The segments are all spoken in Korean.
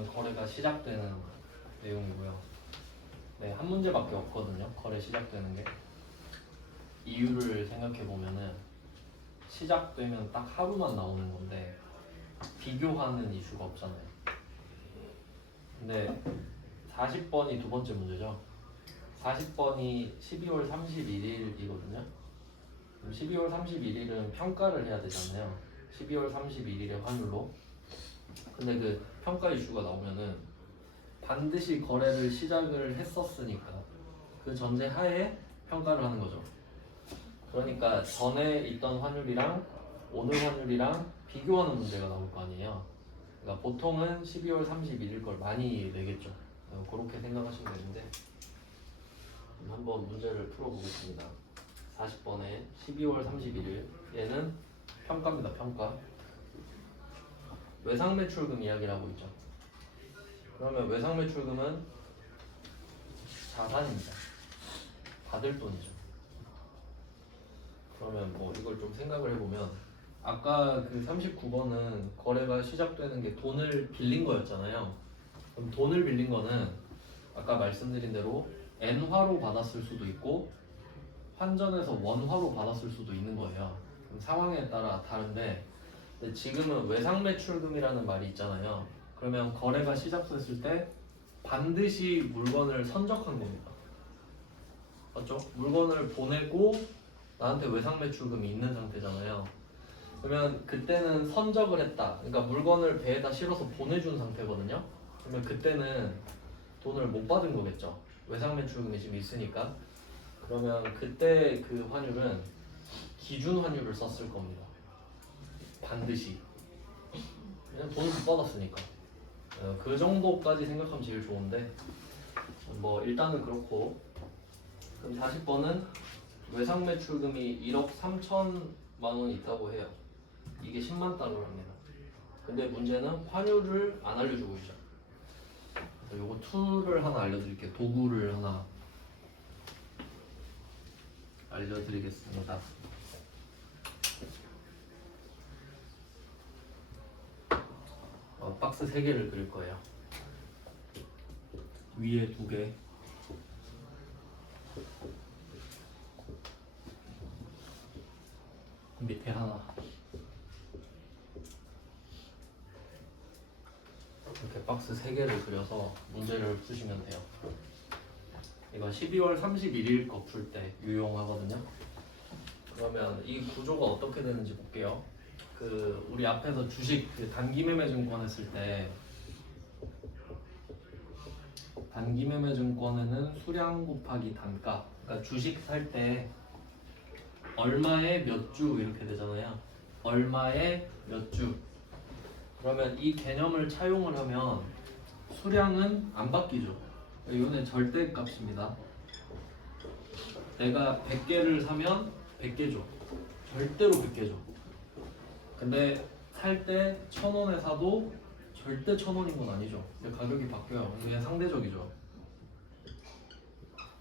되면 거래가 시작되는 내용이고요. 네, 한 문제밖에 없거든요. 거래 시작되는 게. 이유를 생각해 보면은 시작되면 딱 하루만 나오는 건데 비교하는 이슈가 없잖아요. 근데 40번이 두 번째 문제죠. 40번이 12월 31일이거든요. 그럼 12월 31일은 평가를 해야 되잖아요. 12월 31일의 환율로. 근데 그 평가 이슈가 나오면은 반드시 거래를 시작을 했었으니까 그 전제 하에 평가를 하는 거죠. 그러니까 전에 있던 환율이랑 오늘 환율이랑 비교하는 문제가 나올 거 아니에요. 그러니까 보통은 12월 31일 걸 많이 내겠죠. 그렇게 생각하시면 되는데 한번 문제를 풀어보겠습니다. 40번에 12월 31일 얘는 평가입니다. 평가. 외상매출금 이야기라고 있죠. 그러면 외상매출금은 자산입니다. 받을 돈이죠. 그러면 뭐 이걸 좀 생각을 해보면 아까 그 39번은 거래가 시작되는 게 돈을 빌린 거였잖아요. 그럼 돈을 빌린 거는 아까 말씀드린 대로 N화로 받았을 수도 있고 환전해서 원화로 받았을 수도 있는 거예요. 그럼 상황에 따라 다른데 근데 지금은 외상매출금이라는 말이 있잖아요. 그러면 거래가 시작됐을 때 반드시 물건을 선적한 겁니다. 맞죠? 물건을 보내고 나한테 외상매출금이 있는 상태잖아요. 그러면 그때는 선적을 했다. 그러니까 물건을 배에다 실어서 보내준 상태거든요. 그러면 그때는 돈을 못 받은 거겠죠. 외상매출금이 지금 있으니까. 그러면 그때 그 환율은 기준 환율을 썼을 겁니다. 반드시. 그냥 돈을 못 받았으니까. 그 정도까지 생각하면 제일 좋은데 뭐 일단은 그렇고 그럼 40번은 외상매출금이 1억 3천만 원이 있다고 해요. 이게 10만 달러랍니다. 근데 문제는 환율을 안 알려주고 있죠. 요거 툴을 하나 알려드릴게요. 도구를 하나 알려드리겠습니다. 박스 3개를 그릴 거예요. 위에 2개, 밑에 하나. 이렇게 박스 3개를 그려서 문제를 푸시면 돼요. 이거 12월 31일 거 풀 때 유용하거든요. 그러면 이 구조가 어떻게 되는지 볼게요. 그 우리 앞에서 주식 그 단기매매증권 했을 때 단기매매증권에는 수량 곱하기 단가, 그러니까 주식 살 때 얼마에 몇 주 이렇게 되잖아요. 얼마에 몇 주. 그러면 이 개념을 차용을 하면 수량은 안 바뀌죠. 이거는 절대 값입니다. 내가 100개를 사면 100개 줘. 절대로 100개 줘. 근데 살 때 1,000원에 사도 절대 1,000원인 건 아니죠. 근데 가격이 바뀌어요. 이게 상대적이죠.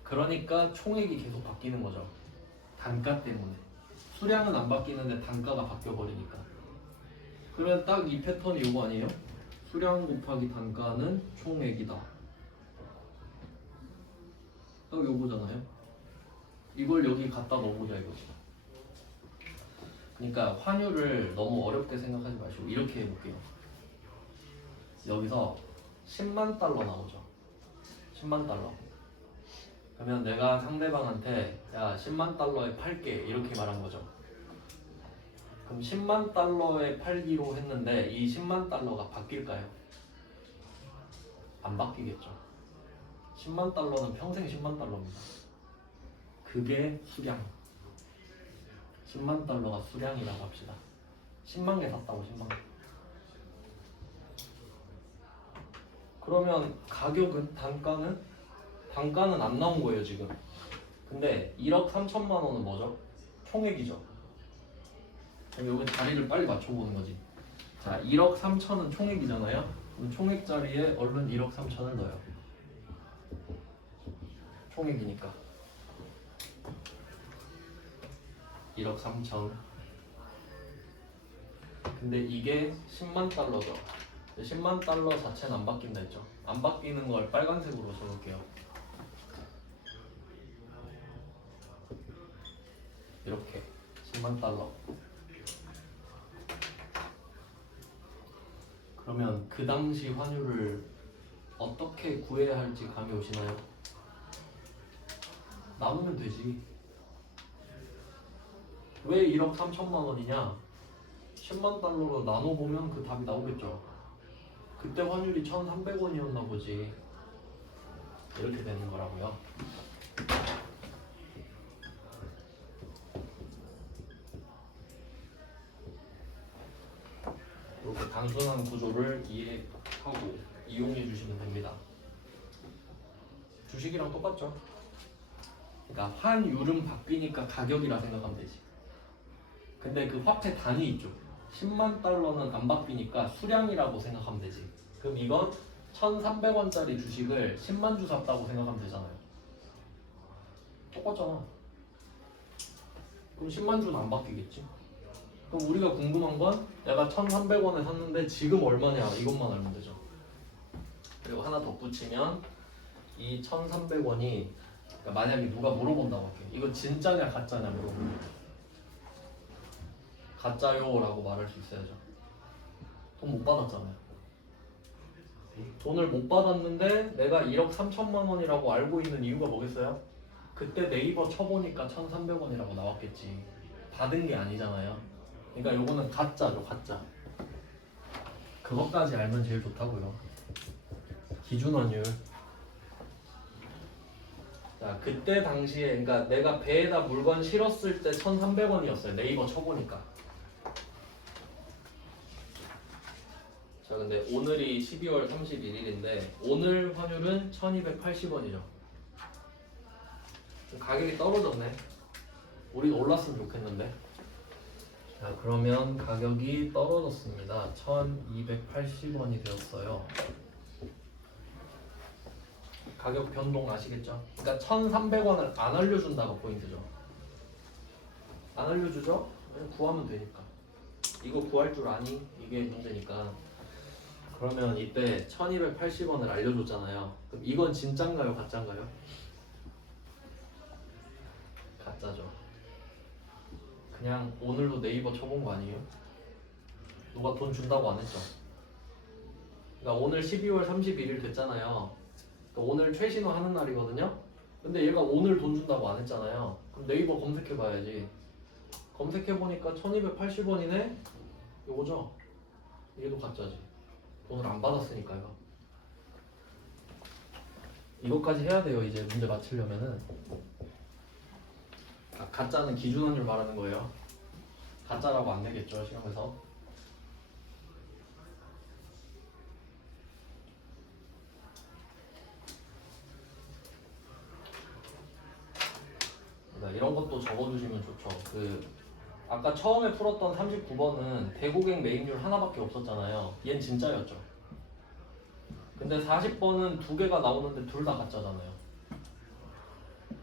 그러니까 총액이 계속 바뀌는 거죠. 단가 때문에. 수량은 안 바뀌는데 단가가 바뀌어버리니까. 그러면 딱 이 패턴이 이거 아니에요? 수량 곱하기 단가는 총액이다. 딱 요거잖아요. 이걸 여기 갖다 넣어보자 이거지. 그러니까 환율을 너무 어렵게 생각하지 마시고 이렇게 해볼게요. 여기서 10만 달러 나오죠. 10만 달러. 그러면 내가 상대방한테 야 10만 달러에 팔게 이렇게 말한 거죠. 그럼 10만 달러에 팔기로 했는데 이 10만 달러가 바뀔까요? 안 바뀌겠죠. 10만 달러는 평생 10만 달러입니다. 그게 수량. 10만 달러가 수량이라고 합시다. 10만 개 샀다고 10만 개. 그러면 가격은 단가는 안 나온 거예요 지금. 근데 1억 3천만 원은 뭐죠? 총액이죠. 그럼 여기 자리를 빨리 맞춰보는 거지. 자, 1억 3천은 총액이잖아요. 그럼 총액 자리에 얼른 1억 3천을 넣어요. 총액이니까 1억 3천. 근데 이게 10만 달러죠. 10만 달러 자체는 안 바뀐다 했죠. 안 바뀌는 걸 빨간색으로 적을게요. 이렇게 10만 달러. 그러면 그 당시 환율을 어떻게 구해야 할지 감이 오시나요? 나누면 되지. 왜 1억 3천만 원이냐? 10만 달러로 나눠보면 그 답이 나오겠죠. 그때 환율이 1,300원이었나 보지. 이렇게 되는 거라고요. 이렇게 단순한 구조를 이해하고 이용해 주시면 됩니다. 주식이랑 똑같죠? 그러니까 환율은 바뀌니까 가격이라 생각하면 되지. 근데 그 화폐 단위 있죠. 10만 달러는 안 바뀌니까 수량이라고 생각하면 되지. 그럼 이건 1,300원짜리 주식을 10만 주 샀다고 생각하면 되잖아요. 똑같잖아. 그럼 10만 주는 안 바뀌겠지. 그럼 우리가 궁금한 건 내가 1,300원에 샀는데 지금 얼마냐 이것만 알면 되죠. 그리고 하나 덧붙이면 이 1,300원이 그러니까 만약에 누가 물어본다고 할게요. 이거 진짜냐 가짜냐 물어보면 가짜요 라고 말할 수 있어야죠. 돈 못 받았잖아요. 돈을 못 받았는데 내가 1억 3천만 원이라고 알고 있는 이유가 뭐겠어요? 그때 네이버 쳐보니까 1,300원이라고 나왔겠지. 받은 게 아니잖아요. 그러니까 요거는 가짜죠, 가짜. 그것까지 알면 제일 좋다고요. 기준환율. 자, 그때 당시에 그러니까 내가 배에다 물건 실었을 때 1,300원이었어요. 네이버 쳐보니까. 자, 근데 오늘이 12월 31일인데 오늘 환율은 1,280원이죠. 가격이 떨어졌네. 우리 올랐으면 좋겠는데. 자, 그러면 가격이 떨어졌습니다. 1,280원이 되었어요. 가격 변동 아시겠죠? 그러니까 1,300원을 안 알려준다가 포인트죠. 안 알려주죠? 그냥 구하면 되니까. 이거 구할 줄 아니? 이게 문제니까. 그러면 이때 1,280원을 알려줬잖아요. 그럼 이건 진짠가요? 가짠가요? 가짜죠. 그냥 오늘도 네이버 쳐본 거 아니에요? 누가 돈 준다고 안 했죠? 그러니까 오늘 12월 31일 됐잖아요. 그러니까 오늘 최신호 하는 날이거든요. 근데 얘가 오늘 돈 준다고 안 했잖아요. 그럼 네이버 검색해봐야지. 검색해보니까 1,280원이네? 이거죠? 얘도 가짜지. 돈을 안 받았으니까요. 이것까지 해야 돼요. 이제 문제 맞추려면은. 가짜는 기준환율 말하는 거예요. 가짜라고 안 내겠죠, 시험에서. 이런 것도 적어주시면 좋죠. 아까 처음에 풀었던 39번은 대고객 매입률 하나밖에 없었잖아요. 얜 진짜였죠. 근데 40번은 두 개가 나오는데 둘 다 가짜잖아요.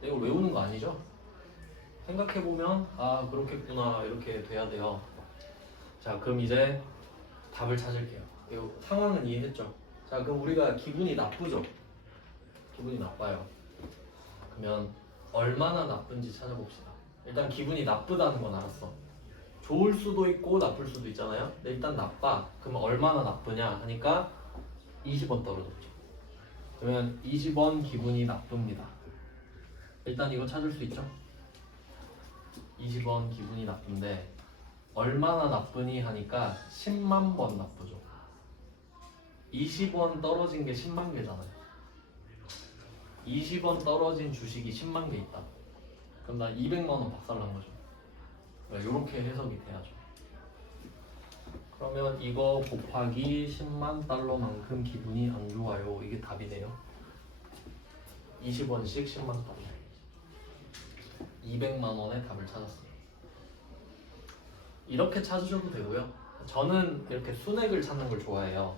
이걸 외우는 거 아니죠? 생각해보면 아 그렇겠구나 이렇게 돼야 돼요. 자, 그럼 이제 답을 찾을게요. 이거 상황은 이해했죠? 자, 그럼 우리가 기분이 나쁘죠? 기분이 나빠요. 그러면 얼마나 나쁜지 찾아봅시다. 일단 기분이 나쁘다는 건 알았어. 좋을 수도 있고 나쁠 수도 있잖아요. 근데 일단 나빠. 그러면 얼마나 나쁘냐 하니까 20원 떨어졌죠. 그러면 20원 기분이 나쁩니다. 일단 이거 찾을 수 있죠? 20원 기분이 나쁜데 얼마나 나쁘니 하니까 10만 번 나쁘죠. 20원 떨어진 게 10만 개잖아요. 20원 떨어진 주식이 10만 개 있다. 그럼 나 200만 원 박살난 거죠. 이렇게 해석이 돼야죠. 그러면 이거 곱하기 10만 달러만큼 기분이 안 좋아요. 이게 답이네요. 20원씩 10만 달러. 200만 원의 답을 찾았습니다. 이렇게 찾으셔도 되고요. 저는 이렇게 순액을 찾는 걸 좋아해요.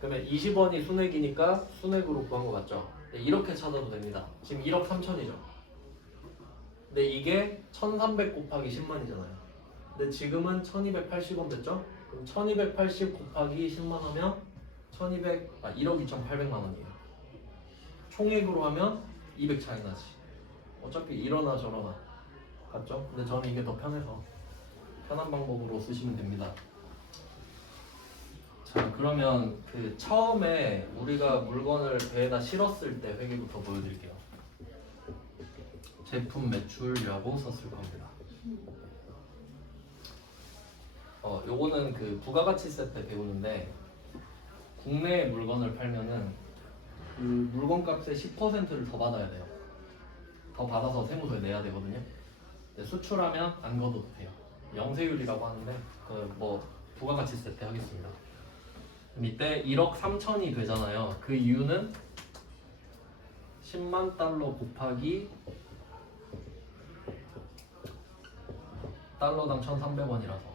그러면 20원이 순액이니까 순액으로 구한 거 맞죠? 이렇게 찾아도 됩니다. 지금 1억 3천이죠. 근데 이게 1300 곱하기 10만이잖아요. 근데 지금은 1280원 됐죠? 그럼 1280 곱하기 10만 하면 1억 2,800만 원이에요. 총액으로 하면 200 차이 나지. 어차피 이러나 저러나 같죠? 근데 저는 이게 더 편해서 편한 방법으로 쓰시면 됩니다. 자, 그러면 그 처음에 우리가 물건을 배에다 실었을 때 회계부터 보여드릴게요. 제품 매출이라고 썼을 겁니다. 요거는 그 부가가치세 때 배우는데 국내 물건을 팔면은 그 물건값의 10%를 더 받아야 돼요. 더 받아서 세무서에 내야 되거든요. 근데 수출하면 안 걷어도 돼요. 영세율이라고 하는데 그 뭐 부가가치세 때 하겠습니다. 이때 1억 3천이 되잖아요. 그 이유는 10만 달러 곱하기 달러당 1,300원이라서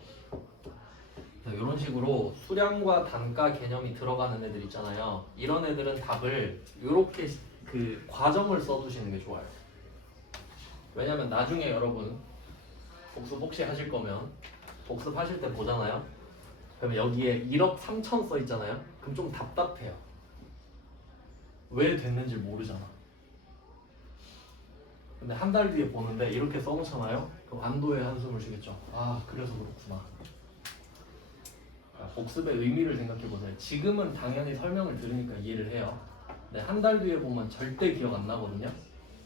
이런 식으로 수량과 단가 개념이 들어가는 애들 있잖아요. 이런 애들은 답을 이렇게 그 과정을 써두시는 게 좋아요. 왜냐면 나중에 여러분 복습 혹시 하실 거면 복습하실 때 보잖아요. 그러면 여기에 1억 3천 써 있잖아요. 그럼 좀 답답해요. 왜 됐는지 모르잖아. 근데 한 달 뒤에 보는데 이렇게 써놓잖아요. 그럼 안도의 한숨을 쉬겠죠. 아, 그래서 그렇구나. 복습의 의미를 생각해보세요. 지금은 당연히 설명을 들으니까 이해를 해요. 근데 한 달 뒤에 보면 절대 기억 안 나거든요.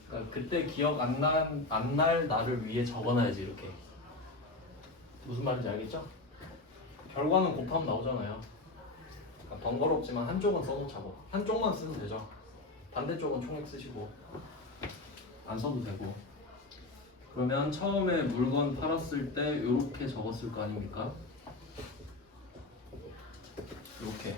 그러니까 그때 기억 안 날 나를 위해 적어놔야지 이렇게. 무슨 말인지 알겠죠? 결과는 곱하면 나오잖아요. 그러니까 번거롭지만 한쪽은 써놓자고. 한쪽만 쓰면 되죠. 반대쪽은 총액 쓰시고 안 써도 되고. 그러면 처음에 물건 팔았을 때 이렇게 적었을 거 아닙니까? 이렇게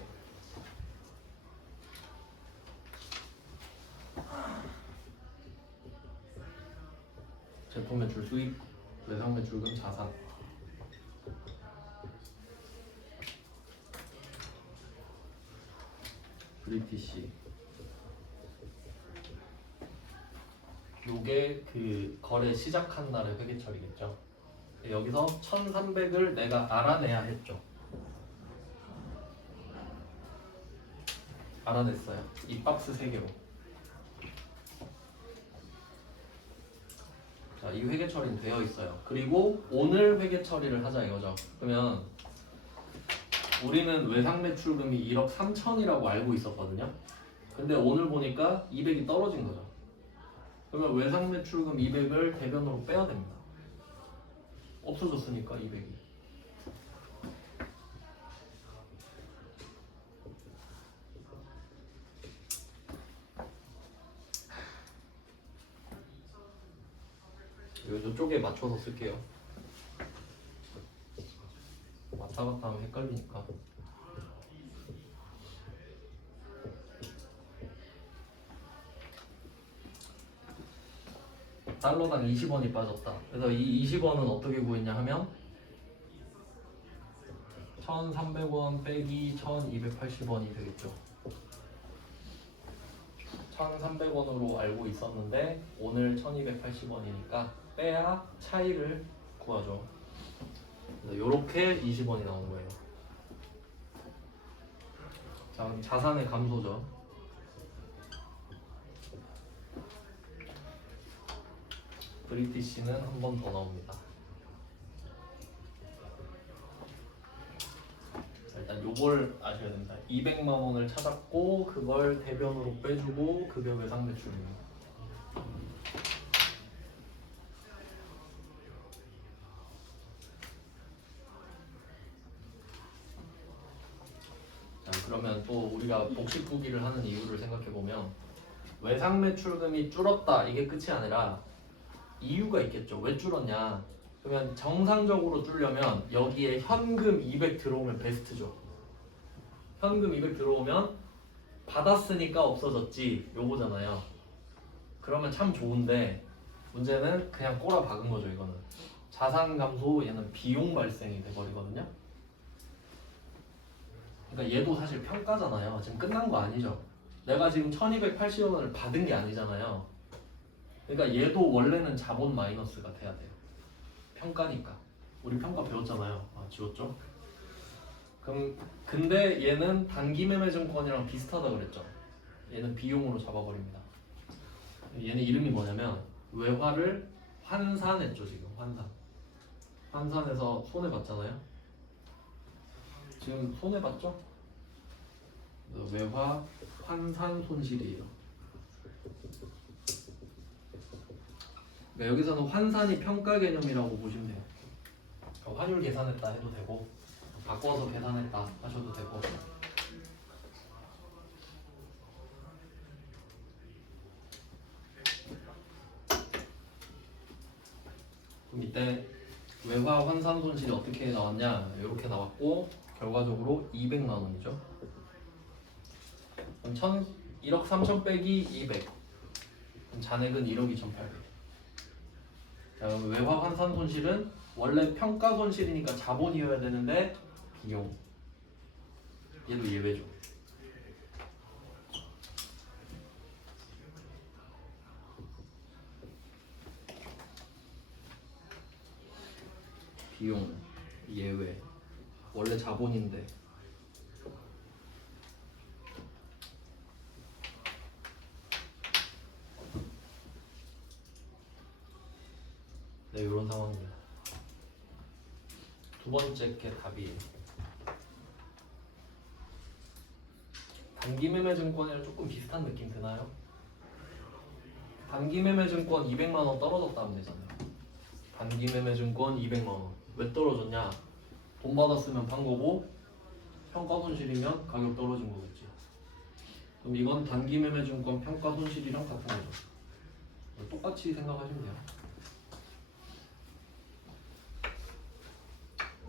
제품 매출 수입, 외상 매출금, 자산. 브리티시. 요게 그 거래 시작한 날의 회계처리겠죠. 여기서 1,300을 내가 알아내야 했죠. 알아냈어요. 이 박스 3개로. 자, 이 회계 처리는 되어 있어요. 그리고 오늘 회계 처리를 하자 이거죠. 그러면 우리는 외상 매출금이 1억 3천이라고 알고 있었거든요. 근데 오늘 보니까 200이 떨어진 거죠. 그러면 외상 매출금 200을 대변으로 빼야 됩니다. 없어졌으니까 200이. 이쪽에 맞춰서 쓸게요. 왔다 갔다 하면 헷갈리니까. 달러당 20원이 빠졌다. 그래서 이 20원은 어떻게 구했냐 하면 1,300원 빼기 1,280원이 되겠죠. 1,300원으로 알고 있었는데 오늘 1,280원이니까 빼야 차이를 구하죠. 그래서 이렇게 20원이 나온 거예요. 자, 그럼 자산의 감소죠. 브리티시는 한 번 더 나옵니다. 자, 일단 요걸 아셔야 됩니다. 200만 원을 찾았고 그걸 대변으로 빼주고 급여 외상 매출입니다. 자, 그러면 또 우리가 복식후기를 하는 이유를 생각해보면 외상 매출금이 줄었다 이게 끝이 아니라 이유가 있겠죠. 왜 줄었냐? 그러면 정상적으로 줄려면 여기에 현금 200 들어오면 베스트죠. 현금 200 들어오면 받았으니까 없어졌지 요거잖아요. 그러면 참 좋은데 문제는 그냥 꼬라 박은 거죠. 이거는 자산 감소, 얘는 비용 발생이 돼버리거든요. 그러니까 얘도 사실 평가잖아요. 지금 끝난 거 아니죠. 내가 지금 1280원을 받은 게 아니잖아요. 그러니까 얘도 원래는 자본 마이너스가 돼야 돼요. 평가니까. 우리 평가 배웠잖아요. 아, 지웠죠? 그럼 근데 얘는 단기 매매 증권이랑 비슷하다 그랬죠. 얘는 비용으로 잡아버립니다. 얘는 이름이 뭐냐면 외화를 환산했죠. 지금 환산해서 손해 봤잖아요. 지금 손해 봤죠? 외화 환산 손실이에요. 그러니까 여기서는 환산이 평가 개념이라고 보시면 돼요. 그러니까 환율 계산했다 해도 되고 바꿔서 계산했다 하셔도 되고. 그럼 이때 외화 환산 손실이 어떻게 나왔냐? 이렇게 나왔고 결과적으로 200만 원이죠. 그럼 1억 3천 빼기 200. 그럼 잔액은 1억 2,800. 자, 외화 환산 손실은 원래 평가 손실이니까 자본이어야 되는데 비용. 얘도 예외죠. 비용 예외. 원래 자본인데. 네, 이런 상황입니다. 두 번째 게 답이에요. 단기 매매 증권이랑 조금 비슷한 느낌 드나요? 단기 매매 증권 200만 원 떨어졌다 하면 되잖아요. 단기 매매 증권 200만 원. 왜 떨어졌냐? 돈 받았으면 판 거고 평가 손실이면 가격 떨어진 거겠지. 그럼 이건 단기 매매 증권 평가 손실이랑 같은 거죠. 똑같이 생각하시면 돼요.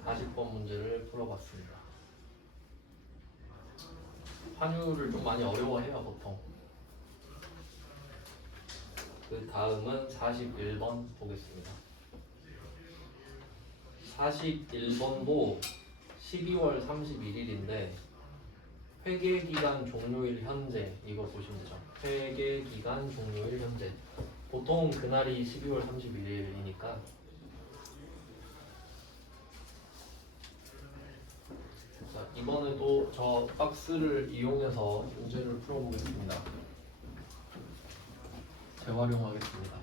40번 문제를 풀어봤습니다. 환율을 좀 많이 어려워해요 보통. 그 다음은 41번 보겠습니다. 41번도 12월 31일인데 회계기간 종료일 현재 이거 보시면 되죠. 회계기간 종료일 현재. 보통 그날이 12월 31일이니까 자, 이번에도 저 박스를 이용해서 문제를 풀어보겠습니다. 재활용하겠습니다.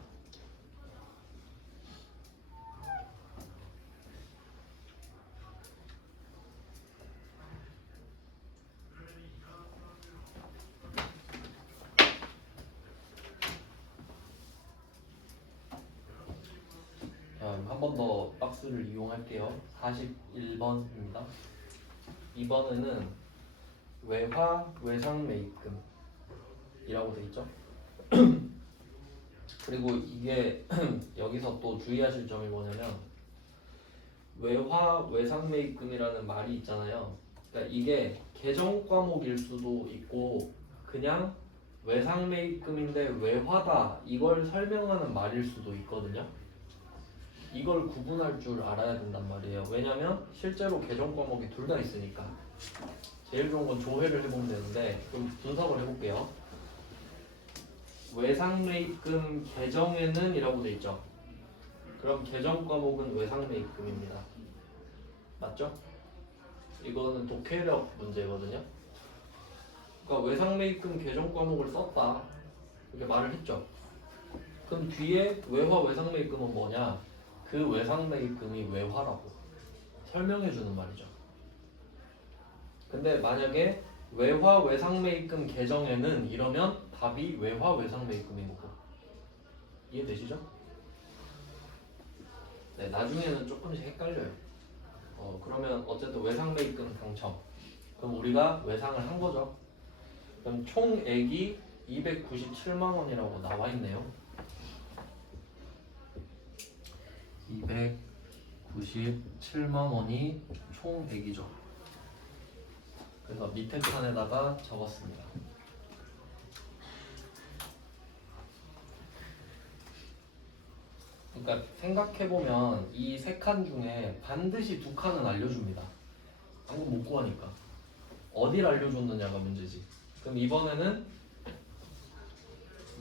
한 번 더 박스를 이용할게요. 41번입니다. 이번에는 외화 외상 매입금이라고 돼 있죠. 그리고 이게 여기서 또 주의하실 점이 뭐냐면 외화 외상 매입금이라는 말이 있잖아요. 그러니까 이게 계정 과목일 수도 있고 그냥 외상 매입금인데 외화다 이걸 설명하는 말일 수도 있거든요. 이걸 구분할 줄 알아야 된단 말이에요. 왜냐면 실제로 계정 과목이 둘 다 있으니까. 제일 좋은 건 조회를 해보면 되는데 좀 분석을 해볼게요. 외상매입금 계정에는 이라고 돼 있죠. 그럼 계정 과목은 외상매입금입니다. 맞죠? 이거는 독해력 문제거든요. 그러니까 외상매입금 계정 과목을 썼다 이렇게 말을 했죠. 그럼 뒤에 외화 외상매입금은 뭐냐? 그 외상매입금이 외화라고 설명해주는 말이죠. 근데 만약에 외화 외상매입금 계정에는 이러면 답이 외화 외상매입금인 거고. 이해되시죠? 네, 나중에는 조금씩 헷갈려요. 그러면 어쨌든 외상매입금 당첨. 그럼 우리가 외상을 한 거죠. 그럼 총액이 297만 원이라고 나와 있네요. 297만 원이 총액이죠. 그래서 밑에 칸에다가 적었습니다. 그러니까 생각해보면 이 세 칸 중에 반드시 두 칸은 알려줍니다. 방금 못 구하니까. 어딜 알려줬느냐가 문제지. 그럼 이번에는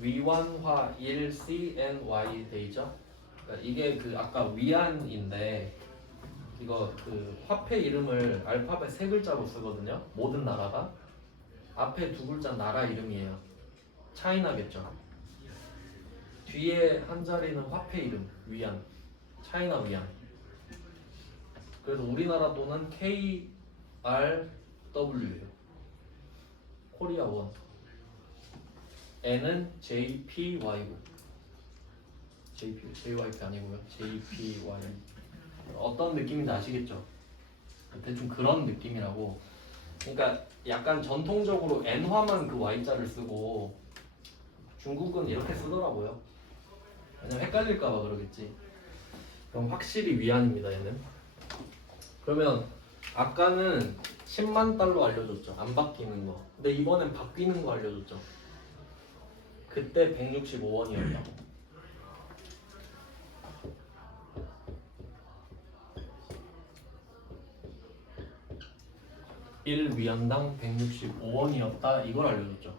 위완화 1 CNY 되죠? 그러니까 이게 그 아까 위안인데 이거 그 화폐 이름을 알파벳 세 글자로 쓰거든요. 모든 나라가 앞에 두 글자 나라 이름이에요. 차이나겠죠. 뒤에 한 자리는 화폐 이름 위안, 차이나 위안. 그래서 우리나라 돈은 KRW예요. 코리아 원. N은 JPY고. JYP 아니고요. JPY. 어떤 느낌인지 아시겠죠? 대충 그런 느낌이라고. 그러니까 약간 전통적으로 N화만 그 Y자를 쓰고 중국은 이렇게 쓰더라고요. 왜냐면 헷갈릴까봐 그러겠지. 그럼 확실히 위안입니다, 얘는. 그러면 아까는 10만 달러 알려줬죠. 안 바뀌는 거. 근데 이번엔 바뀌는 거 알려줬죠. 그때 165원이었다고. 1위안당 165원이었다. 이걸 알려줬죠.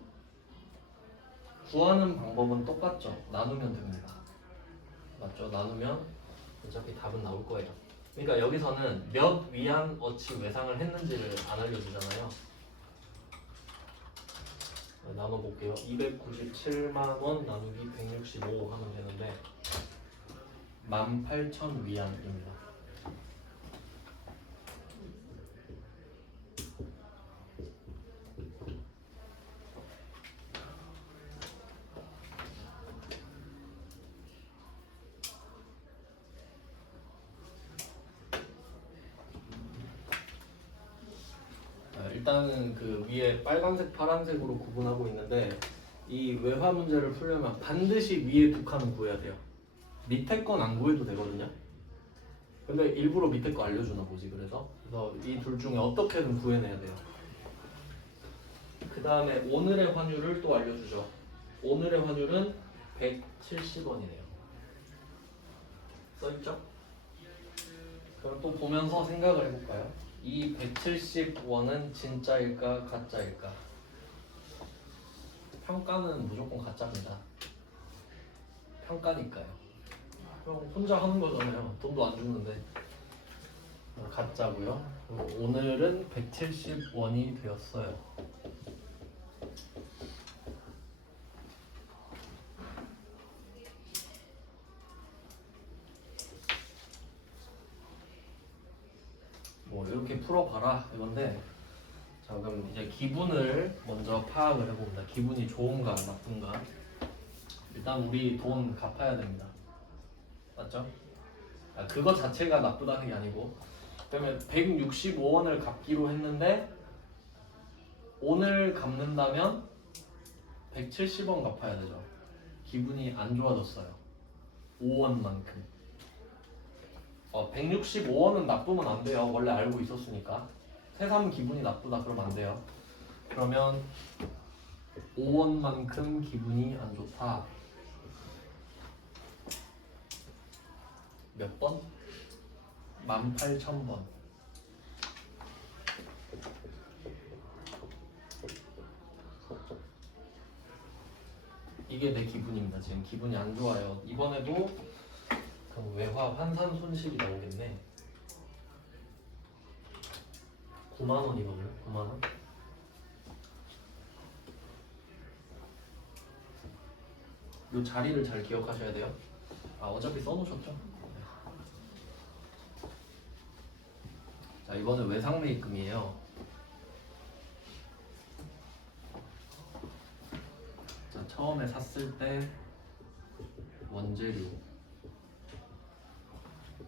구하는 방법은 똑같죠. 나누면 됩니다. 맞죠? 나누면 어차피 답은 나올 거예요. 그러니까 여기서는 몇 위안 어치 외상을 했는지를 안 알려주잖아요. 나눠볼게요. 297만원 나누기 165 하면 되는데 18,000위안입니다. 일단은 그 위에 빨간색, 파란색으로 구분하고 있는데 이 외화 문제를 풀려면 반드시 위에 두 칸은 구해야 돼요. 밑에 건 안 구해도 되거든요. 근데 일부러 밑에 거 알려주나 보지. 그래서 이 둘 중에 어떻게든 구해내야 돼요. 그 다음에 오늘의 환율을 또 알려주죠. 오늘의 환율은 170원이네요. 써있죠? 그럼 또 보면서 생각을 해볼까요? 이 170원은 진짜일까 가짜일까? 평가는 무조건 가짜입니다. 평가니까요. 그럼 혼자 하는 거잖아요. 돈도 안 주는데. 가짜고요. 오늘은 170원이 되었어요. 뭐 이렇게 풀어봐라 이건데, 자 그럼 이제 기분을 먼저 파악을 해봅니다. 기분이 좋은가 나쁜가. 일단 우리 돈 갚아야 됩니다. 맞죠? 그거 자체가 나쁘다는 게 아니고, 그러면 165원을 갚기로 했는데 오늘 갚는다면 170원 갚아야 되죠. 기분이 안 좋아졌어요. 5원만큼. 165원은 나쁘면 안 돼요. 원래 알고 있었으니까. 새삼 기분이 나쁘다 그러면 안 돼요. 그러면 5원만큼 기분이 안 좋다. 몇 번? 18,000번. 이게 내 기분입니다. 지금 기분이 안 좋아요. 이번에도 그럼 외화 환산 손실이 나오겠네. 9만원이거든요. 9만원. 이 자리를 잘 기억하셔야 돼요. 어차피 써놓으셨죠? 자, 이거는 외상매입금이에요. 자, 처음에 샀을 때 원재료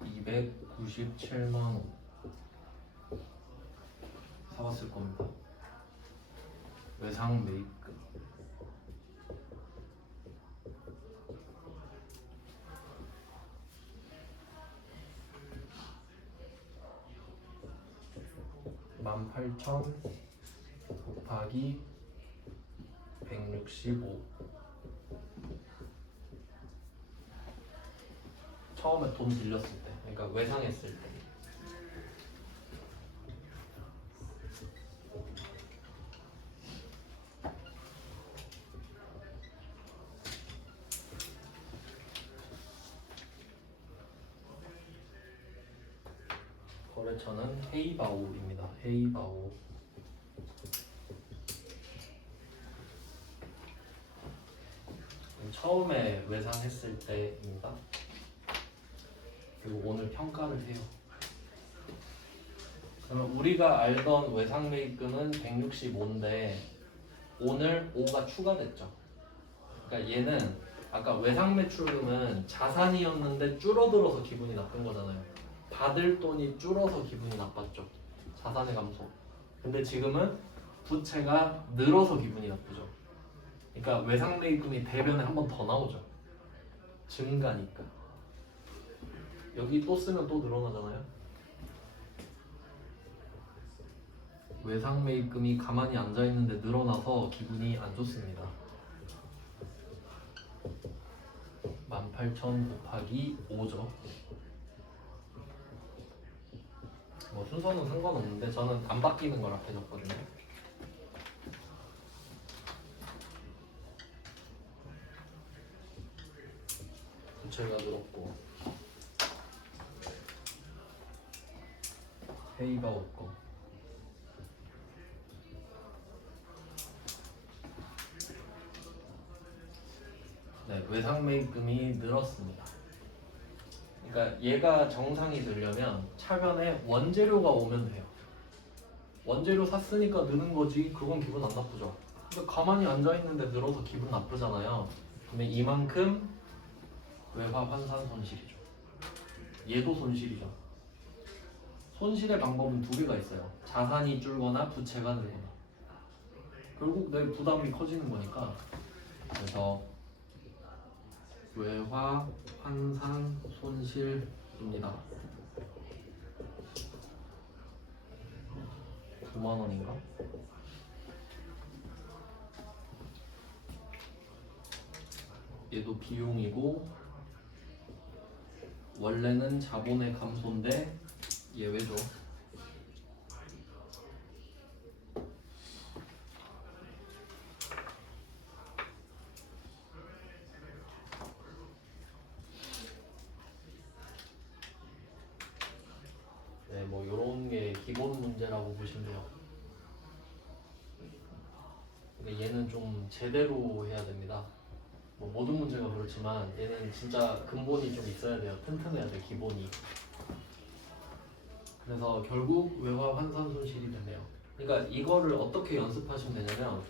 297만 원 사왔을 겁니다. 외상매입금. (18,000) 곱하기 165. 처음에 돈 빌렸을 때, 그러니까 외상했을 때. 거래처는 헤이바오입니다. 헤이바오. 처음에 외상했을 때입니다. 그리고 오늘 평가를 해요. 그럼 우리가 알던 외상 매입금은 165인데 오늘 5가 추가됐죠. 그러니까 얘는 아까 외상 매출금은 자산이었는데 줄어들어서 기분이 나쁜 거잖아요. 받을 돈이 줄어서 기분이 나빴죠. 자산의 감소. 근데 지금은 부채가 늘어서 기분이 나쁘죠. 그러니까 외상 매입금이 대변에 한 번 더 나오죠. 증가니까. 여기 또 쓰면 또 늘어나잖아요. 외상 매입금이 가만히 앉아 있는데 늘어나서 기분이 안 좋습니다. 18,000 곱하기 5죠. 뭐 순서는 상관없는데 저는 안 바뀌는 걸 앞에 줬거든요. 부채가 늘었고 회의가 없고 네, 외상 매입금이 늘었습니다. 그러니까 얘가 정상이 되려면 차변에 원재료가 오면 돼요. 원재료 샀으니까 느는 거지. 그건 기분 안 나쁘죠. 근데 가만히 앉아 있는데 늘어서 기분 나쁘잖아요. 그러면 이만큼 외화 환산 손실이죠. 얘도 손실이죠. 손실의 방법은 두 개가 있어요. 자산이 줄거나 부채가 늘거나. 결국 내 부담이 커지는 거니까. 그래서 외화 환산 손실입니다. 9만원인가? 얘도 비용이고 원래는 자본의 감소인데 예외죠. 네, 뭐 요런 게 기본 문제라고 보시면 돼요. 근데 얘는 좀 제대로 해야 됩니다. 뭐 모든 문제가 그렇지만 얘는 진짜 근본이 좀 있어야 돼요. 튼튼해야 돼, 기본이. 그래서 결국 외화 환산 손실이 되네요. 그러니까 이거를 어떻게 연습하시면 되냐면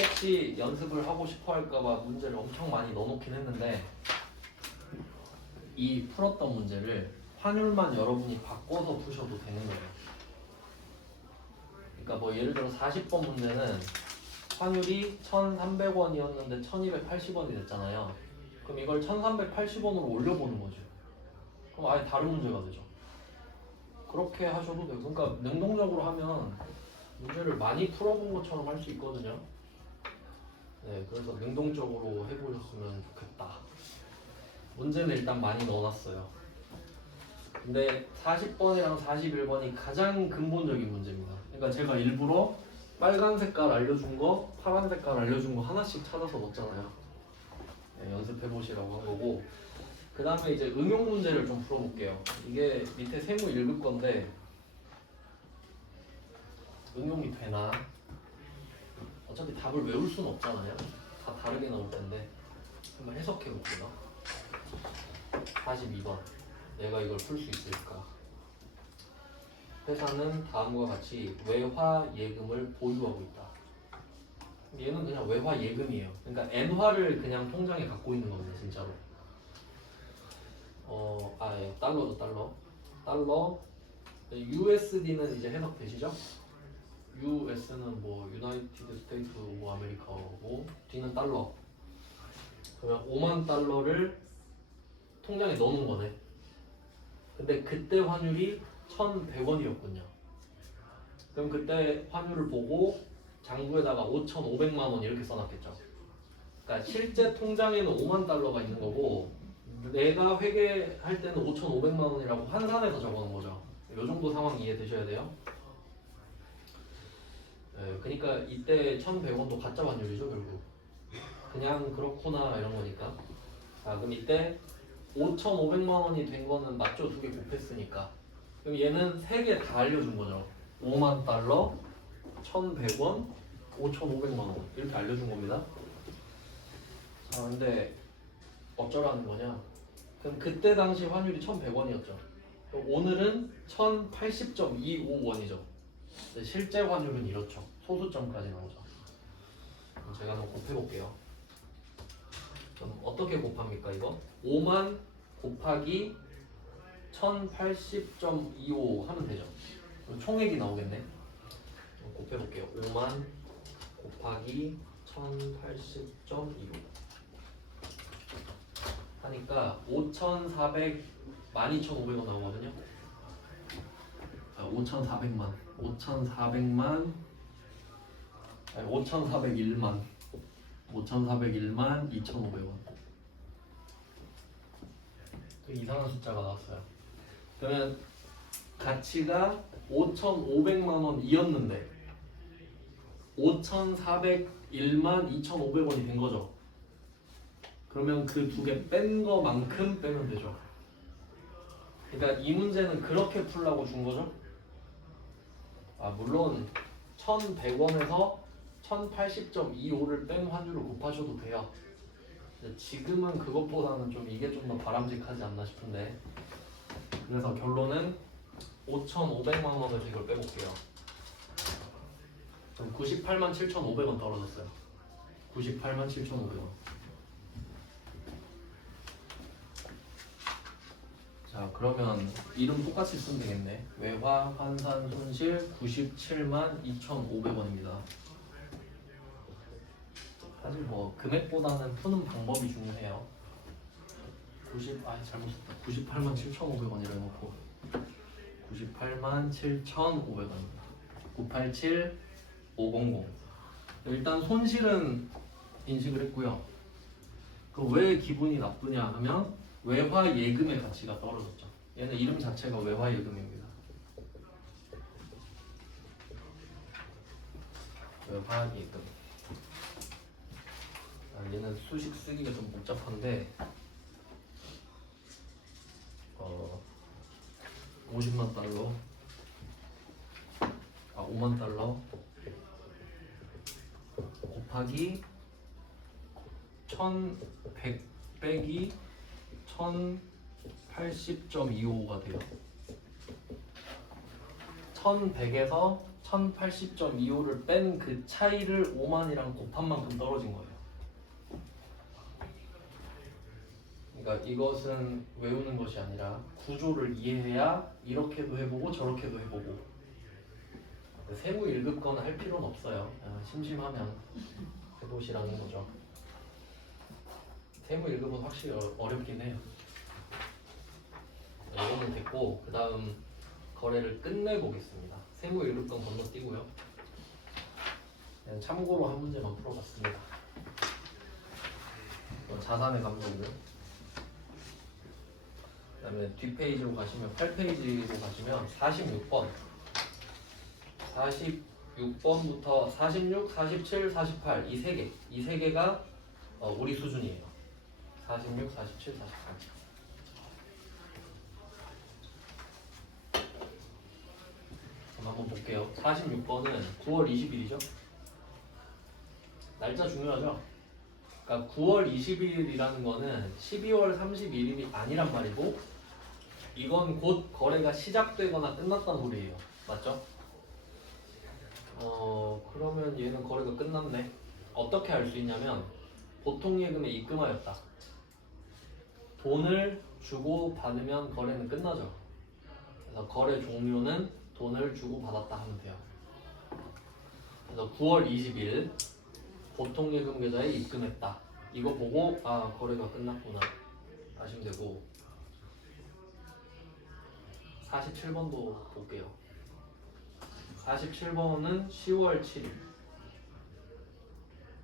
혹시 연습을 하고 싶어 할까봐 문제를 엄청 많이 넣어놓긴 했는데 이 풀었던 문제를 환율만 여러분이 바꿔서 푸셔도 되는 거예요. 그러니까 뭐 예를 들어 40번 문제는 환율이 1,300원이었는데 1,280원이 됐잖아요. 그럼 이걸 1,380원으로 올려보는 거죠. 그럼 아예 다른 문제가 되죠. 그렇게 하셔도 되고, 그러니까 능동적으로 하면 문제를 많이 풀어본 것처럼 할 수 있거든요. 네, 그래서 능동적으로 해보셨으면 좋겠다. 문제는 일단 많이 넣어놨어요. 근데 40번이랑 41번이 가장 근본적인 문제입니다. 그러니까 제가 일부러 빨간 색깔 알려준 거, 파란 색깔 알려준 거 하나씩 찾아서 넣었잖아요. 네, 연습해보시라고 한 거고, 그 다음에 이제 응용 문제를 좀 풀어볼게요. 이게 밑에 세무 읽을 건데 응용이 되나? 어차피 답을 외울 수는 없잖아요. 다 다르게 나올 텐데 한번 해석해 볼게요. 42번. 내가 이걸 풀 수 있을까? 회사는 다음과 같이 외화 예금을 보유하고 있다. 얘는 그냥 외화 예금이에요. 그러니까 엔화를 그냥 통장에 갖고 있는 겁니다, 진짜로. 예, 달러죠, 달러. 달러. USD는 이제 해석되시죠? US는 뭐 유나이티드 스테이트 오브 아메리카고 D는 달러. 그러면 5만 달러를 통장에 넣는 거네. 근데 그때 환율이 1,100원이었군요. 그럼 그때 환율을 보고 장부에다가 5,500만 원 이렇게 써놨겠죠. 그러니까 실제 통장에는 5만 달러가 있는 거고 내가 회계할 때는 5,500만 원이라고 환산해서 적어놓은 거죠. 이 정도 상황 이해되셔야 돼요. 네, 그러니까 이때 1,100원도 가짜 환율이죠, 결국. 그냥 그렇구나 이런 거니까. 그럼 이때 5,500만 원이 된 거는 맞죠? 두 개 곱했으니까. 그럼 얘는 세 개 다 알려준 거죠. 5만 달러, 1,100원, 5,500만 원 이렇게 알려준 겁니다. 자, 근데 어쩌라는 거냐? 그럼 그때 당시 환율이 1,100원이었죠. 오늘은 1,080.25원이죠. 실제 환율은 이렇죠. 소수점까지 나오죠. 그럼 제가 한번 곱해볼게요. 그럼 어떻게 곱합니까 이거? 5만 곱하기 1080.25 하면 되죠. 그럼 총액이 나오겠네. 곱해볼게요. 5만 곱하기 1080.25 하니까 5,400 12,500원 나오거든요. 5,400만 5,400만 아니 5,401만 5,401만 2,500원. 이상한 숫자가 나왔어요. 그러면 가치가 5,500만 원이었는데 5,401만 2,500원이 된 거죠. 그러면 그 두 개 뺀 거만큼 빼면 되죠. 그러니까 이 문제는 그렇게 풀라고 준 거죠. 물론 1,100원에서 1,080.25를 뺀 환율을 곱하셔도 돼요. 근데 지금은 그것보다는 좀 이게 좀 더 바람직하지 않나 싶은데, 그래서 결론은 5,500만 원을 이걸 빼볼게요. 그럼 98만 7,500원 떨어졌어요. 98만 7,500원. 자, 그러면 이름 똑같이 쓰면 되겠네. 외화 환산 손실 97만 2,500원입니다. 사실 뭐 금액보다는 푸는 방법이 중요해요. 잘못 썼다. 98만 7,500원이라 해놓고 98만 7,500원입니다. 987 500. 일단 손실은 인식을 했고요. 그 왜 기분이 나쁘냐 하면 외화 예금의 가치가 떨어졌죠. 얘는 이름 자체가 외화 예금입니다. 외화 예금. 얘는 수식 쓰기가 좀 복잡한데 50만 달러 5만 달러 곱하기 1,100 빼기 1,080.25가 돼요. 1,100에서 1,080.25를 뺀 그 차이를 5만이랑 곱한 만큼 떨어진 거예요. 그러니까 이것은 외우는 것이 아니라 구조를 이해해야 이렇게도 해보고 저렇게도 해보고. 세무 1급권 할 필요는 없어요. 심심하면 해보시라는 거죠. 세무 1급은 확실히 어렵긴 해요. 이거는 됐고, 그 다음 거래를 끝내보겠습니다. 세무 1급권 건너뛰고요. 참고로 한 문제만 풀어봤습니다. 자산의 감소고, 그 다음에 뒷페이지로 가시면 8페이지로 가시면 46번 46번부터 46, 47, 48 이 세 개가 우리 수준이에요. 46, 47, 48. 한번 볼게요. 46번은 9월 20일이죠. 날짜 중요하죠. 그러니까 9월 20일이라는 거는 12월 31일이 아니란 말이고, 이건 곧 거래가 시작되거나 끝났다는 소리예요. 맞죠? 그러면 얘는 거래가 끝났네. 어떻게 알 수 있냐면 보통 예금에 입금하였다. 돈을 주고 받으면 거래는 끝나죠. 그래서 거래 종료는 돈을 주고 받았다 하면 돼요. 그래서 9월 20일 보통 예금 계좌에 입금했다. 이거 보고 거래가 끝났구나 하시면 되고, 47번도 볼게요. 47번은 10월 7일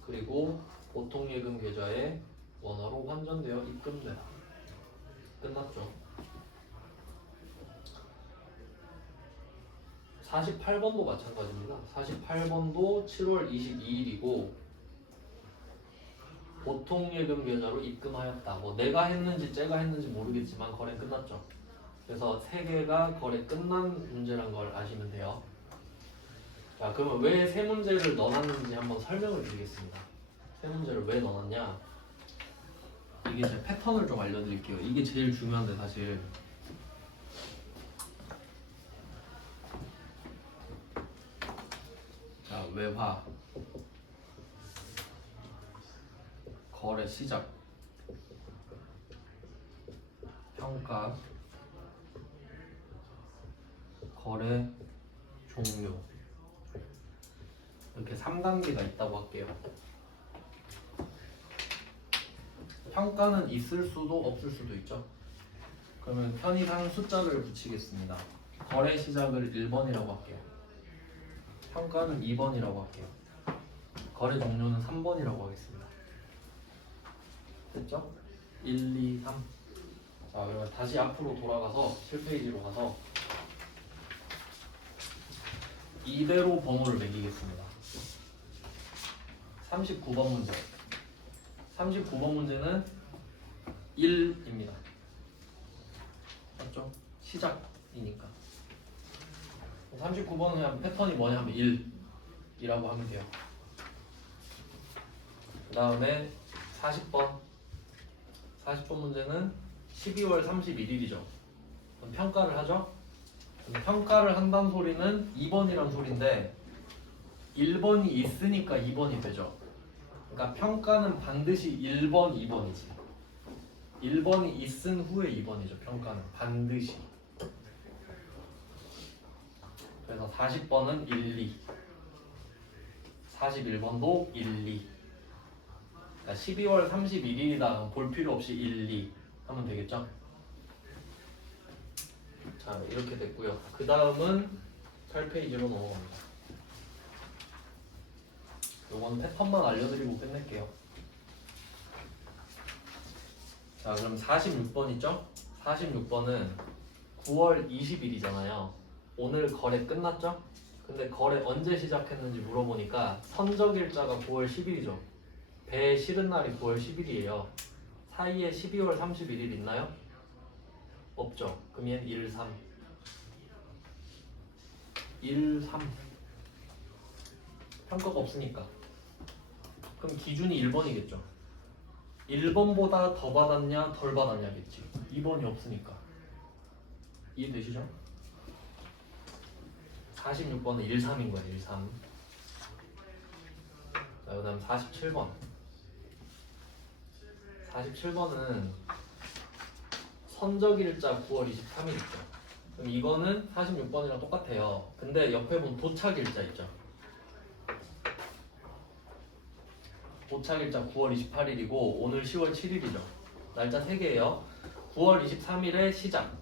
그리고 보통 예금 계좌에 원화로 환전되어 입금되다. 끝났죠. 48번도 마찬가지입니다. 48번도 7월 22일이고 보통 예금 계좌로 입금하였다. 뭐 내가 했는지 쟤가 했는지 모르겠지만 거래는 끝났죠. 그래서 세 개가 거래 끝난 문제란 걸 아시면 돼요. 자, 그러면 왜 세 문제를 넣어놨는지 한번 설명을 드리겠습니다. 세 문제를 왜 넣어놨냐? 이게 제 패턴을 좀 알려드릴게요. 이게 제일 중요한데 사실. 자, 외화, 거래 시작, 평가, 거래 종료, 이렇게 3단계가 있다고 할게요. 평가는 있을 수도 없을 수도 있죠. 그러면 편의상 숫자를 붙이겠습니다. 거래 시작을 1번이라고 할게요. 평가는 2번이라고 할게요. 거래 종료는 3번이라고 하겠습니다. 됐죠? 1, 2, 3. 자, 그러면 다시 앞으로 돌아가서 7페이지로 가서 이대로 번호를 매기겠습니다. 39번 문제. 39번 문제는 1입니다. 맞죠? 시작이니까. 39번은 그냥 패턴이 뭐냐 하면 1이라고 하면 돼요. 그 다음에 40번. 40번 문제는 12월 31일이죠. 그럼 평가를 하죠? 그럼 평가를 한다는 소리는 2번이란 소리인데 1번이 있으니까 2번이 되죠. 그러니까 평가는 반드시 1번, 2번이지. 1번이 있은 후에 2번이죠. 평가는 반드시. 그래서 40번은 1, 2, 41번도 1, 2. 그러니까 12월 31일이다 볼 필요 없이 1, 2 하면 되겠죠? 자, 이렇게 됐고요. 그 다음은 8페이지로 넘어갑니다. 요건 패턴만 알려드리고 끝낼게요. 자, 그럼 46번 있죠? 46번은 9월 20일이잖아요. 오늘 거래 끝났죠? 근데 거래 언제 시작했는지 물어보니까 선적일자가 9월 10일이죠. 배 실은 날이 9월 10일이에요. 사이에 12월 31일 있나요? 없죠. 그럼 얘는 1, 3. 1, 3. 평가가 없으니까. 그럼 기준이 1번이겠죠. 1번보다 더 받았냐 덜 받았냐겠지. 2번이 없으니까. 이해되시죠? 46번은 1, 3인 거야. 1, 3. 자, 그 다음 47번. 47번은 선적일자 9월 23일 있죠. 그럼 이거는 46번이랑 똑같아요. 근데 옆에 보면 도착일자 있죠. 도착일자 9월 28일이고 오늘 10월 7일이죠. 날짜 3개예요. 9월 23일에 시작.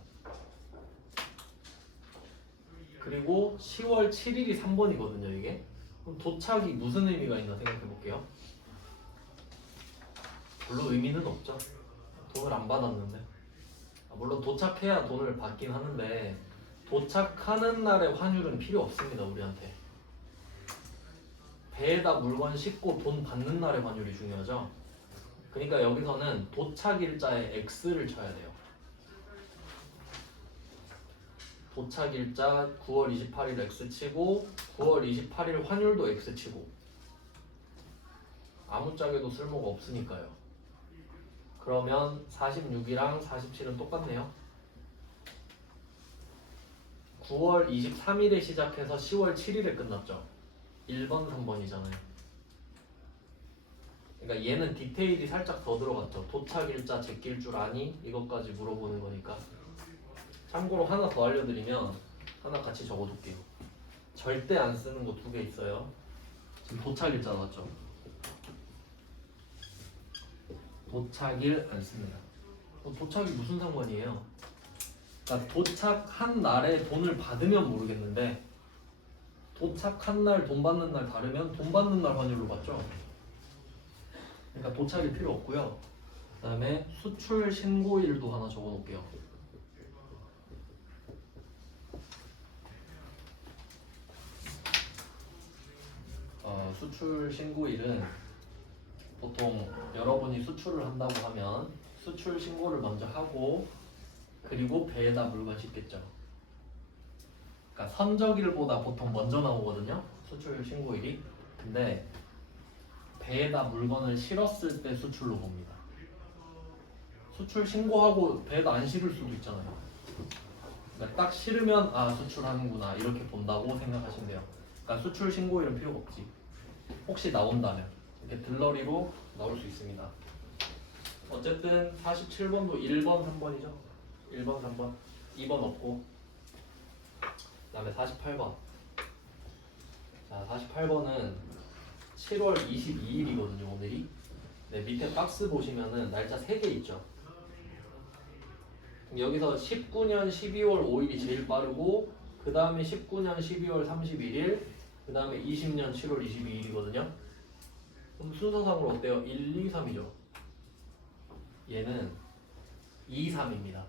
그리고 10월 7일이 3번이거든요. 이게. 그럼 도착이 무슨 의미가 있나 생각해 볼게요. 별로 의미는 없죠. 돈을 안 받았는데. 물론 도착해야 돈을 받긴 하는데 도착하는 날의 환율은 필요 없습니다. 우리한테. 배에다 물건 싣고 돈 받는 날의 환율이 중요하죠. 그러니까 여기서는 도착일자에 X를 쳐야 돼요. 도착일자 9월 28일 X 치고 9월 28일 환율도 X 치고 아무짝에도 쓸모가 없으니까요. 그러면 46이랑 47은 똑같네요. 9월 23일에 시작해서 10월 7일에 끝났죠. 1번, 3번이잖아요. 그러니까 얘는 디테일이 살짝 더 들어갔죠. 도착일자 제낄 줄 아니? 이것까지 물어보는 거니까. 참고로 하나 더 알려드리면 하나 같이 적어둘게요. 절대 안 쓰는 거 2개 있어요. 지금 도착일자 나왔죠. 도착일 안 씁니다. 도착이 무슨 상관이에요? 그러니까 도착한 날에 돈을 받으면 모르겠는데 도착한 날 돈 받는 날 다르면 돈 받는 날 환율로 받죠. 그러니까 도착이 필요 없고요. 그 다음에 수출 신고일도 하나 적어 놓을게요. 수출 신고일은 보통 여러분이 수출을 한다고 하면 수출 신고를 먼저 하고 그 그리고 배에다 물건 싣겠죠. 그러니까 선적일보다 보통 먼저 나오거든요. 수출 신고일이. 근데 배에다 물건을 실었을 때 수출로 봅니다. 수출 신고하고 배에다 안 실을 수도 있잖아요. 그러니까 딱 실으면 아 수출하는구나 이렇게 본다고 생각하시면 돼요. 그러니까 수출 신고일은 필요가 없지. 혹시 나온다면 이렇게 들러리로 나올 수 있습니다. 어쨌든 47번도 1번, 3번이죠. 1번, 3번, 2번 없고 그 다음에 48번. 자, 48번은 7월 22일이거든요, 오늘이. 네, 밑에 박스 보시면은 날짜 3개 있죠. 여기서 19년 12월 5일이 제일 빠르고 그 다음에 19년 12월 31일 그 다음에 20년 7월 22일이거든요. 그럼 순서상으로 어때요? 1, 2, 3이죠. 얘는 2, 3입니다.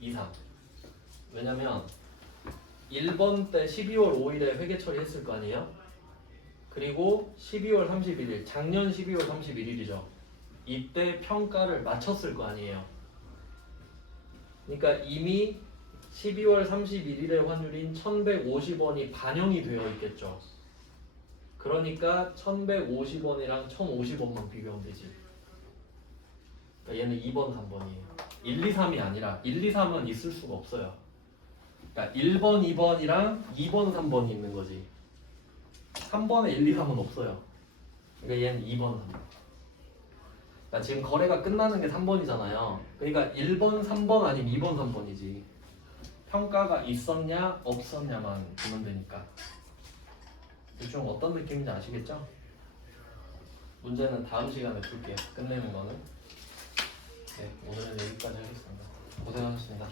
2, 3. 왜냐면 1번 때 12월 5일에 회계 처리했을 거 아니에요? 그리고 12월 31일, 작년 12월 31일이죠. 이때 평가를 마쳤을 거 아니에요. 그러니까 이미 12월 31일의 환율인 1150원이 반영이 되어 있겠죠. 그러니까 1150원이랑 1050원만 비교하면 되지. 그러니까 얘는 2번, 3번이에요. 1, 2, 3이 아니라 1, 2, 3은 있을 수가 없어요. 그러니까 1번, 2번이랑 2번, 3번이 있는 거지. 3번에 1, 2, 3은 없어요. 그러니까 얘는 2번, 3번. 그러니까 지금 거래가 끝나는 게 3번이잖아요. 그러니까 1번, 3번 아니면 2번, 3번이지. 평가가 있었냐 없었냐만 보면 되니까. 대충 어떤 느낌인지 아시겠죠? 문제는 다음 시간에 풀게요. 끝내는 거는. 네, 오늘은 여기까지 하겠습니다. 고생하셨습니다.